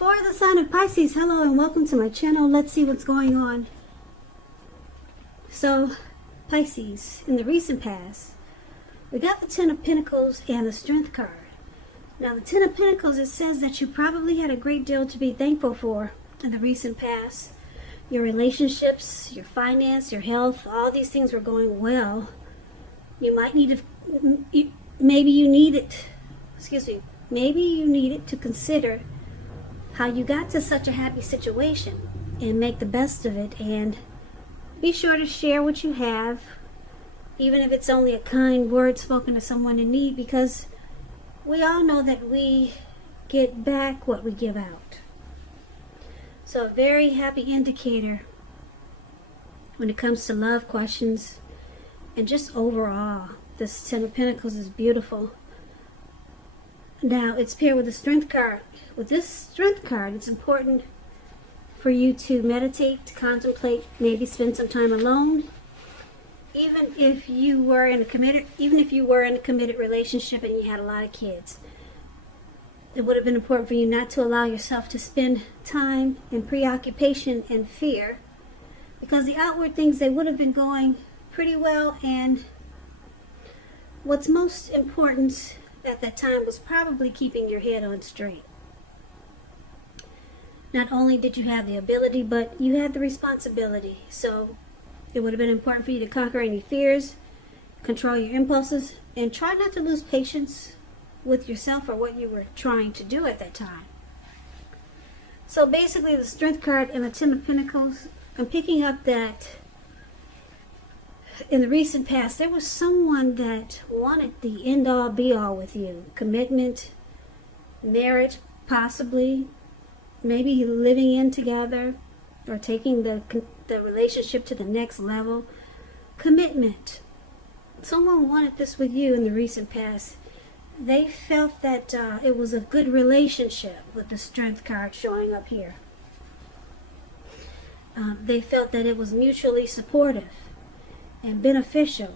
For the sign of Pisces, hello and welcome to my channel. Let's see what's going on. So, Pisces, in the recent past, we got the Ten of Pentacles and the Strength card. Now, the Ten of Pentacles, it says that you probably had a great deal to be thankful for in the recent past. Your relationships, your finance, your health, all these things were going well. You might need to, maybe you needed to consider how you got to such a happy situation and make the best of it, and be sure to share what you have, even if it's only a kind word spoken to someone in need, because we all know that we get back what we give out. So a very happy indicator when it comes to love questions and just overall. This Ten of Pentacles is beautiful. Now, it's paired with the Strength card. With this Strength card, it's important for you to meditate, to contemplate, maybe spend some time alone. Even if you were in a committed relationship and you had a lot of kids, it would have been important for you not to allow yourself to spend time in preoccupation and fear, because the outward things, they would have been going pretty well, and what's most important at that time was probably keeping your head on straight. Not only did you have the ability, but you had the responsibility. So it would have been important for you to conquer any fears, control your impulses, and try not to lose patience with yourself or what you were trying to do at that time. So basically, the Strength card and the Ten of Pentacles, I'm picking up that in the recent past, there was someone that wanted the end-all, be-all with you. Commitment, marriage, possibly, maybe living in together, or taking the relationship to the next level. Commitment. Someone wanted this with you in the recent past. They felt that it was a good relationship with the Strength card showing up here. They felt that it was mutually supportive and beneficial,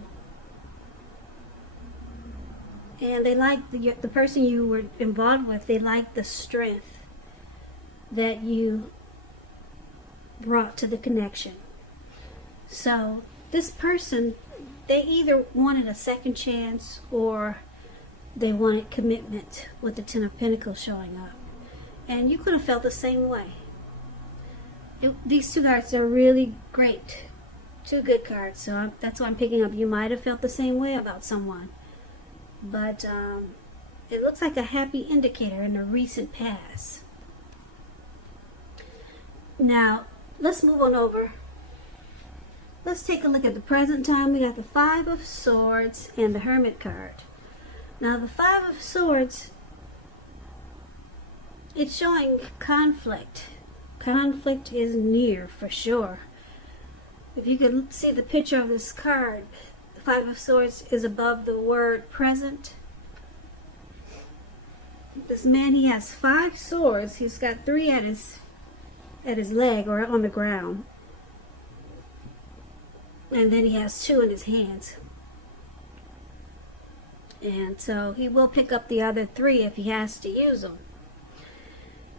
and they liked the person you were involved with. They liked the strength that you brought to the connection. So this person, they either wanted a second chance or they wanted commitment with the Ten of Pentacles showing up, and you could have felt the same way. These two cards are really great. Two good cards, so that's what I'm picking up. You might have felt the same way about someone, but it looks like a happy indicator in the recent past. Now, let's move on over. Let's take a look at the present time. We got the Five of Swords and the Hermit card. Now, the Five of Swords, it's showing conflict. Conflict is near, for sure. If you could see the picture of this card, the Five of Swords is above the word present. This man, he has 5 swords. He's got 3 at his leg or on the ground. And then he has 2 in his hands. And so he will pick up the other 3 if he has to use them.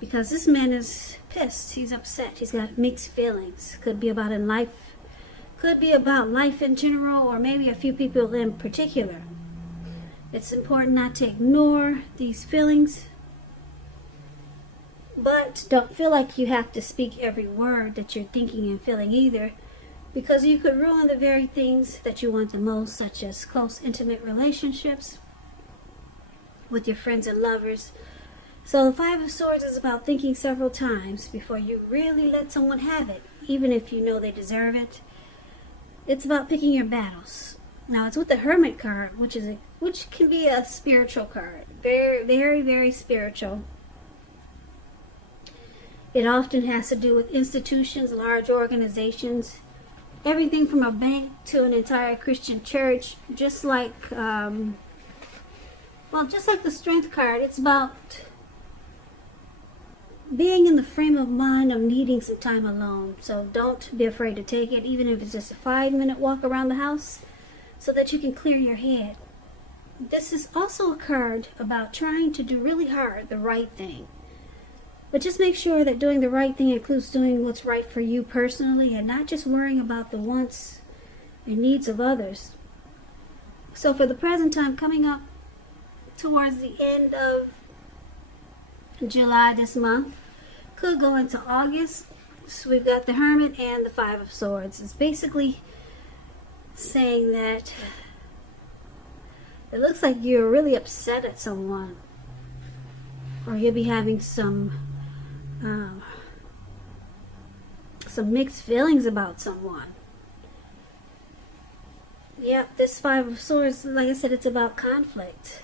Because this man is pissed. He's upset. He's got mixed feelings. Could be about life in general, or maybe a few people in particular. It's important not to ignore these feelings, but don't feel like you have to speak every word that you're thinking and feeling either, because you could ruin the very things that you want the most, such as close, intimate relationships with your friends and lovers. So the Five of Swords is about thinking several times before you really let someone have it, even if you know they deserve it. It's about picking your battles. Now, it's with the Hermit card, which can be a spiritual card. Very, very, very spiritual. It often has to do with institutions, large organizations, everything from a bank to an entire Christian church. Just like the Strength card, it's about being in the frame of mind of needing some time alone. So don't be afraid to take it, even if it's just a 5-minute walk around the house, so that you can clear your head. This is also a card about trying to do really hard the right thing. But just make sure that doing the right thing includes doing what's right for you personally and not just worrying about the wants and needs of others. So for the present time, coming up towards the end of July this month, could go into August. So we've got the Hermit and the Five of Swords. It's basically saying that it looks like you're really upset at someone, or you'll be having some mixed feelings about someone. Yep, this Five of Swords, like I said, it's about conflict.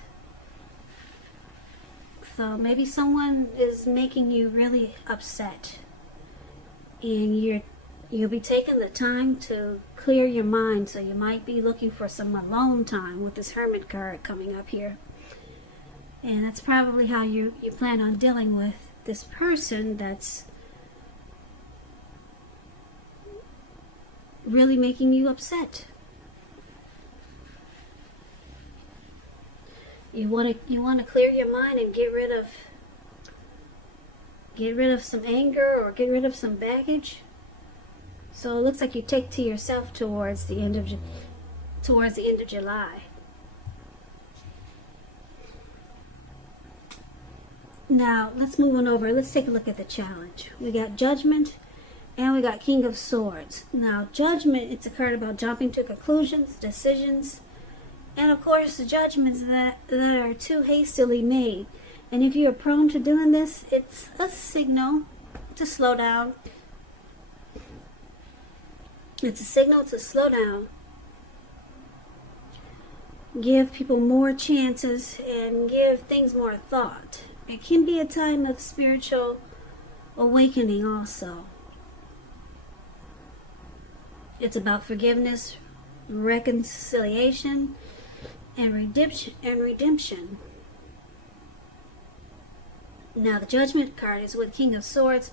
So maybe someone is making you really upset, and you'll be taking the time to clear your mind. So you might be looking for some alone time with this Hermit card coming up here. And that's probably how you plan on dealing with this person that's really making you upset. You want to clear your mind and get rid of some anger or get rid of some baggage. So it looks like you take to yourself towards the end of July. Now let's move on over. Let's take a look at the challenge. We got Judgment and we got King of Swords. Now Judgment, it's a card about jumping to conclusions, decisions, and of course the judgments that are too hastily made. And if you're prone to doing this, it's a signal to slow down. It's a signal to slow down. Give people more chances and give things more thought. It can be a time of spiritual awakening also. It's about forgiveness, reconciliation, and redemption. Now the Judgment card is with King of Swords,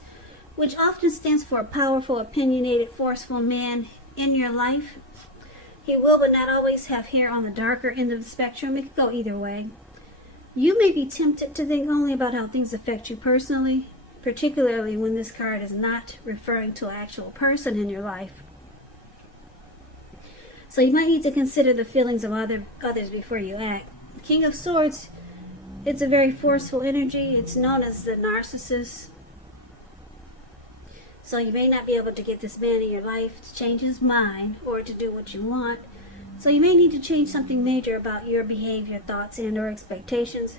which often stands for a powerful, opinionated, forceful man in your life. He will but not always have hair on the darker end of the spectrum. It could go either way. You may be tempted to think only about how things affect you personally, particularly when this card is not referring to an actual person in your life. So you might need to consider the feelings of others before you act. King of Swords, it's a very forceful energy. It's known as the narcissist. So you may not be able to get this man in your life to change his mind or to do what you want. So you may need to change something major about your behavior, thoughts, and or expectations.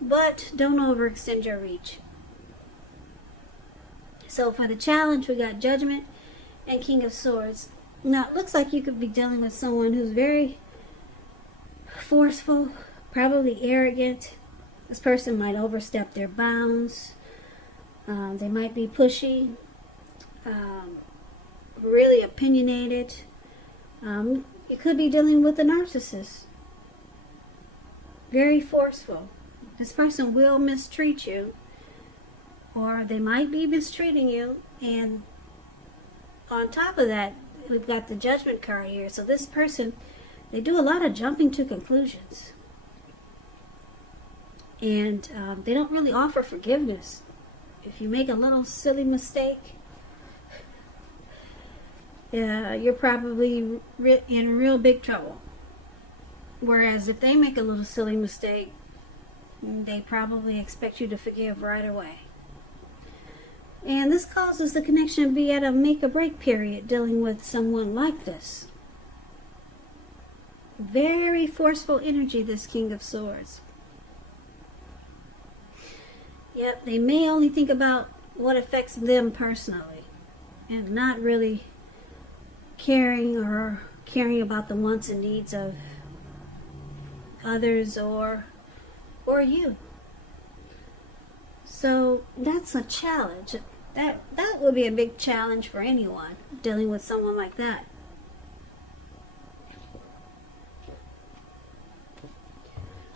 But don't overextend your reach. So for the challenge, we got Judgment and King of Swords. Now, it looks like you could be dealing with someone who's very forceful, probably arrogant. This person might overstep their bounds. They might be pushy, really opinionated. You could be dealing with a narcissist. Very forceful. This person will mistreat you, or they might be mistreating you. And on top of that, we've got the Judgment card here. So this person, they do a lot of jumping to conclusions. And they don't really offer forgiveness. If you make a little silly mistake, you're probably in real big trouble. Whereas if they make a little silly mistake, they probably expect you to forgive right away. And this causes the connection to be at a make or break period dealing with someone like this. Very forceful energy, this King of Swords. Yep, they may only think about what affects them personally and not really caring about the wants and needs of others or you. So that's a challenge. That would be a big challenge for anyone dealing with someone like that.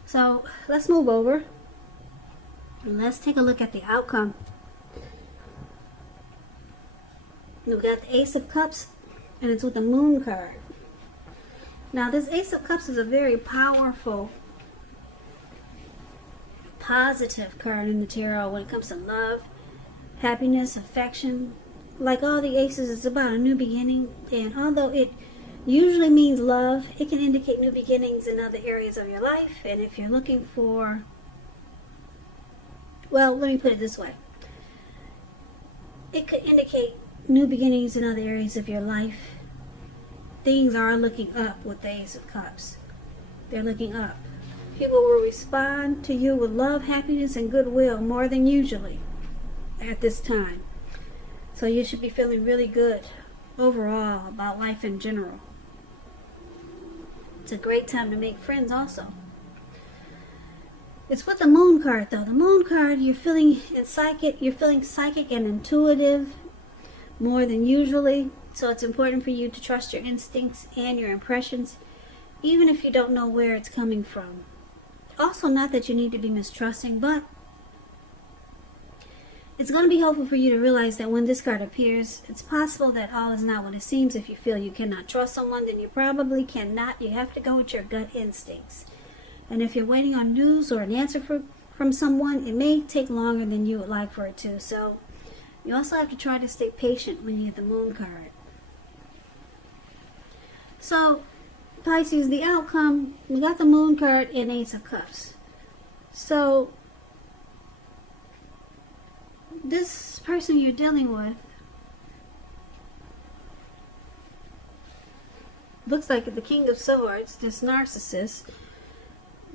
So let's move over. Let's take a look at the outcome. We've got the Ace of Cups, and it's with the Moon card. Now this Ace of Cups is a very powerful, positive card in the tarot when it comes to love happiness, affection. Like all the aces, it's about a new beginning. And although it usually means love, it can indicate new beginnings in other areas of your life. And if you're looking for, well, let me put it this way. It could indicate new beginnings in other areas of your life. Things are looking up with the Ace of Cups. They're looking up. People will respond to you with love, happiness, and goodwill more than usually at this time. So you should be feeling really good overall about life in general. It's a great time to make friends also. It's with the Moon card though. The Moon card, you're feeling psychic and intuitive more than usually. So it's important for you to trust your instincts and your impressions, even if you don't know where it's coming from. Also, not that you need to be mistrusting, but it's going to be helpful for you to realize that when this card appears, it's possible that all is not what it seems. If you feel you cannot trust someone, then you probably cannot. You have to go with your gut instincts. And if you're waiting on news or an answer from someone, it may take longer than you would like for it to. So you also have to try to stay patient when you get the Moon card. So, Pisces, the outcome, we got the Moon card and Ace of Cups. So, this person you're dealing with looks like the King of Swords, this narcissist.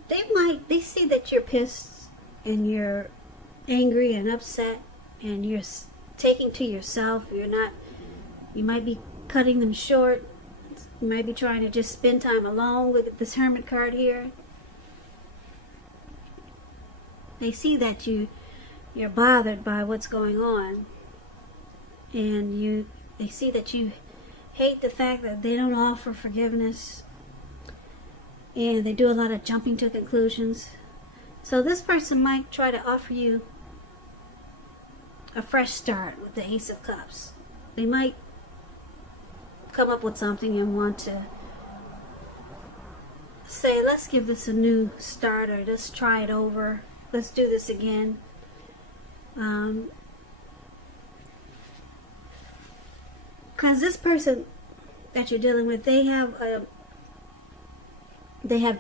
They see that you're pissed and you're angry and upset and you're taking to yourself. You might be cutting them short. You might be trying to just spend time alone. Look at this Hermit card here. They see that you're bothered by what's going on. And they see that you hate the fact that they don't offer forgiveness. And they do a lot of jumping to conclusions. So this person might try to offer you a fresh start with the Ace of Cups. They might come up with something and want to say, let's give this a new start, or let's try it over. Let's do this again. Because this person that you're dealing with, they have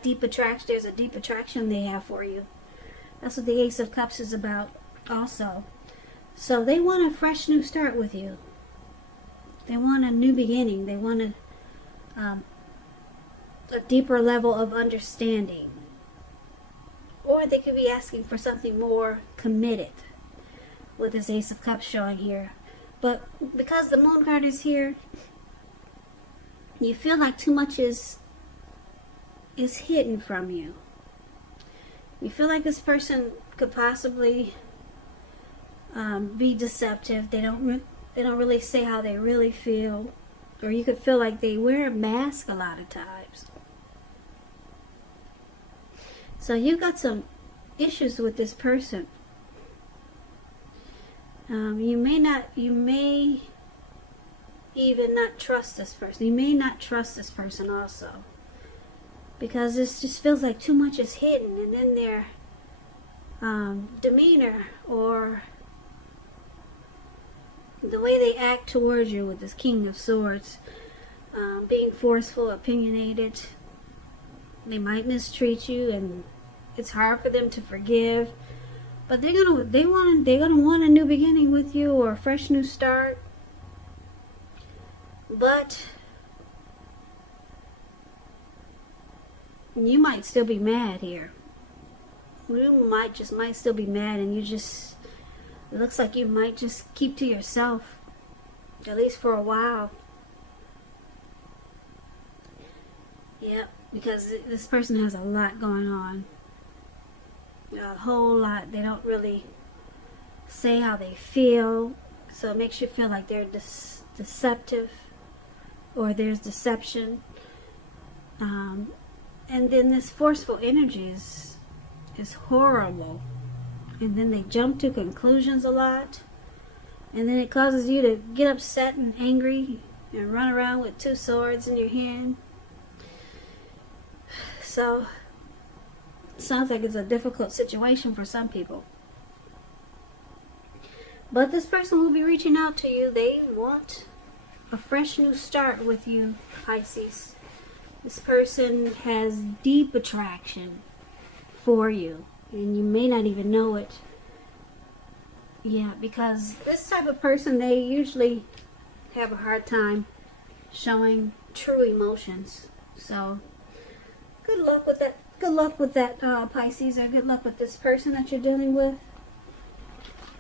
deep attraction. There's a deep attraction they have for you. That's what the Ace of Cups is about also. So they want a fresh new start with you. They want a new beginning. They want a deeper level of understanding. Or they could be asking for something more committed with this Ace of Cups showing here. But because the Moon card is here, you feel like too much is hidden from you. You feel like this person could possibly be deceptive. They don't really say how they really feel. Or you could feel like they wear a mask a lot of times. So you've got some issues with this person. You may even not trust this person. You may not trust this person also. Because this just feels like too much is hidden. And then their demeanor or the way they act towards you with this King of Swords, being forceful, opinionated. They might mistreat you, and it's hard for them to forgive. But they're gonna want a new beginning with you, or a fresh new start. But you might still be mad here. You might still be mad, and it looks like you might just keep to yourself, at least for a while. Yep, because this person has a lot going on. A whole lot. They don't really say how they feel, so it makes you feel like they're deceptive, or there's deception. And then this forceful energy is horrible. And then they jump to conclusions a lot. And then it causes you to get upset and angry and run around with two swords in your hand. So, it sounds like it's a difficult situation for some people. But this person will be reaching out to you. They want a fresh new start with you, Pisces. This person has deep attraction for you, and you may not even know it. Yeah, because this type of person, they usually have a hard time showing true emotions. So good luck with that. Good luck with that, Pisces, or good luck with this person that you're dealing with.